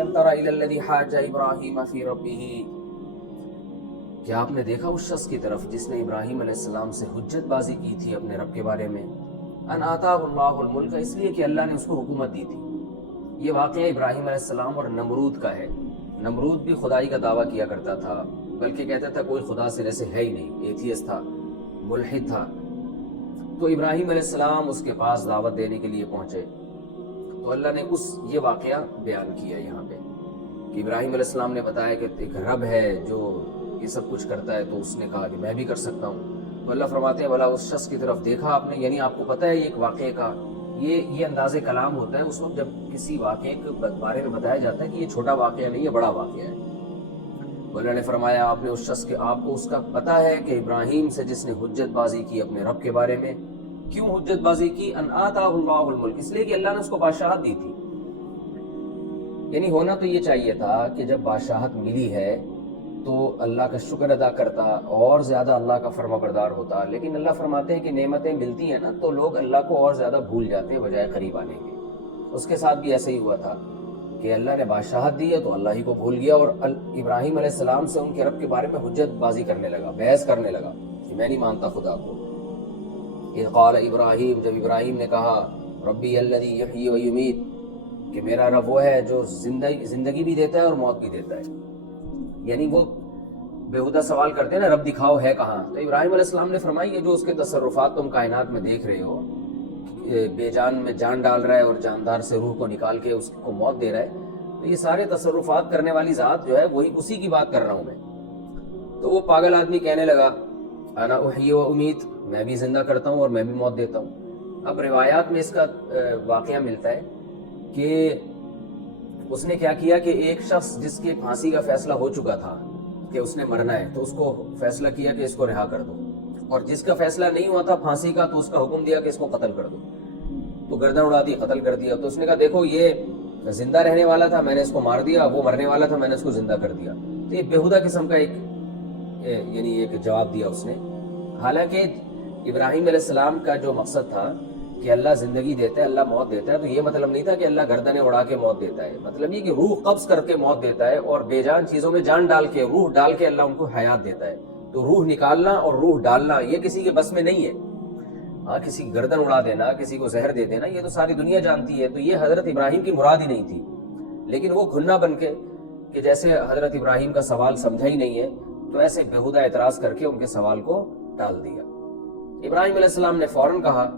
الم تر الی الذی حاج ابراہیم فی ربہ، کیا آپ نے دیکھا اس شخص کی طرف جس نے ابراہیم علیہ السلام سے حجت بازی کی تھی اپنے رب کے بارے میں؟ ان آتاہ اللہ الملک، اس لیے کہ اللہ نے اس کو حکومت دی تھی۔ یہ واقعہ ابراہیم علیہ السلام اور نمرود کا ہے۔ نمرود بھی خدائی کا دعویٰ کیا کرتا تھا، بلکہ کہتا تھا کوئی خدا سرے سے ہے ہی نہیں، ایتھیسٹ تھا، ملحد تھا۔ تو ابراہیم علیہ السلام اس کے پاس دعوت دینے کے لیے پہنچے، تو اللہ نے یہ واقعہ بیان کیا یہاں پہ کہ ابراہیم علیہ السلام نے بتایا کہ ایک رب ہے جو یہ سب کچھ کرتا ہے، تو اس نے کہا کہ میں بھی کر سکتا ہوں۔ تو اللہ فرماتے ہیں بھلا اس شخص کی طرف دیکھا آپ نے؟ یعنی آپ کو پتہ ہے یہ ایک واقعے کا یہ انداز کلام ہوتا ہے اس وقت جب کسی واقعے کے بارے میں بتایا جاتا ہے کہ یہ چھوٹا واقعہ نہیں، یہ بڑا واقعہ ہے۔ اللہ نے فرمایا آپ نے اس شخص کے، آپ کو اس کا پتہ ہے کہ ابراہیم سے جس نے حجت بازی کی اپنے رب کے بارے میں۔ کیوں حجت بازی کی؟ ان آتاہ اللہ الملک، اس لیے کہ اللہ نے اس کو بادشاہت دی تھی۔ یعنی ہونا تو یہ چاہیے تھا کہ جب بادشاہت ملی ہے تو اللہ کا شکر ادا کرتا اور زیادہ اللہ کا فرما بردار ہوتا، لیکن اللہ فرماتے ہیں کہ نعمتیں ملتی ہیں نا تو لوگ اللہ کو اور زیادہ بھول جاتے ہیں بجائے قریب آنے کے۔ اس کے ساتھ بھی ایسے ہی ہوا تھا کہ اللہ نے بادشاہت دی ہے تو اللہ ہی کو بھول گیا، اور ابراہیم علیہ السلام سے ان کے رب کے بارے میں حجت بازی کرنے لگا، بحث کرنے لگا کہ میں نہیں مانتا خدا کو۔ اذ قال ابراہیم، جب ابراہیم نے کہا ربی الذی یحیی و یمیت، کہ میرا رب وہ ہے جو زندگی بھی دیتا ہے اور موت بھی دیتا ہے۔ یعنی وہ بےہودہ سوال کرتے ہیں نا رب دکھاؤ ہے کہاں، تو ابراہیم علیہ السلام نے فرمائی یہ جو اس کے تصرفات تم کائنات میں دیکھ رہے ہو، بے جان میں جان ڈال رہا ہے اور جاندار سے روح کو نکال کے اس کو موت دے رہا ہے، تو یہ سارے تصرفات کرنے والی ذات جو ہے وہی اسی کی بات کر رہا ہوں میں۔ تو وہ پاگل آدمی کہنے لگا انا احیی و امیت، میں بھی زندہ کرتا ہوں اور میں بھی موت دیتا ہوں۔ اب روایات میں اس کا واقعہ ملتا ہے کہ اس نے کیا کیا کہ ایک شخص جس کے پھانسی کا فیصلہ ہو چکا تھا کہ اس نے مرنا ہے، تو اس کو فیصلہ کیا کہ اس کو رہا کر دو، اور جس کا فیصلہ نہیں ہوا تھا پھانسی کا تو اس کا حکم دیا کہ اس کو قتل کر دو، تو گردن اڑا دی، قتل کر دیا۔ تو اس نے کہا دیکھو یہ زندہ رہنے والا تھا، میں نے اس کو مار دیا، وہ مرنے والا تھا، میں نے اس کو زندہ کر دیا۔ تو یہ بےہودہ قسم کا ایک جواب دیا اس نے۔ حالانکہ ابراہیم علیہ السلام کا جو مقصد تھا کہ اللہ زندگی دیتا ہے، اللہ موت دیتا ہے، تو یہ مطلب نہیں تھا کہ اللہ گردنیں اڑا کے موت دیتا ہے، مطلب یہ کہ روح قبض کر کے موت دیتا ہے، اور بے جان چیزوں میں جان ڈال کے، روح ڈال کے اللہ ان کو حیات دیتا ہے۔ تو روح نکالنا اور روح ڈالنا یہ کسی کے بس میں نہیں ہے۔ ہاں کسی کی گردن اڑا دینا، کسی کو زہر دے دینا، یہ تو ساری دنیا جانتی ہے، تو یہ حضرت ابراہیم کی مراد ہی نہیں تھی۔ لیکن وہ گھنا بن کے کہ جیسے حضرت ابراہیم کا سوال سمجھا ہی نہیں ہے، تو ایسے بےہودہ اعتراض کر کے ان کے سوال کو ٹال دیا۔ ابراہیم علیہ السلام نے فوراً کہا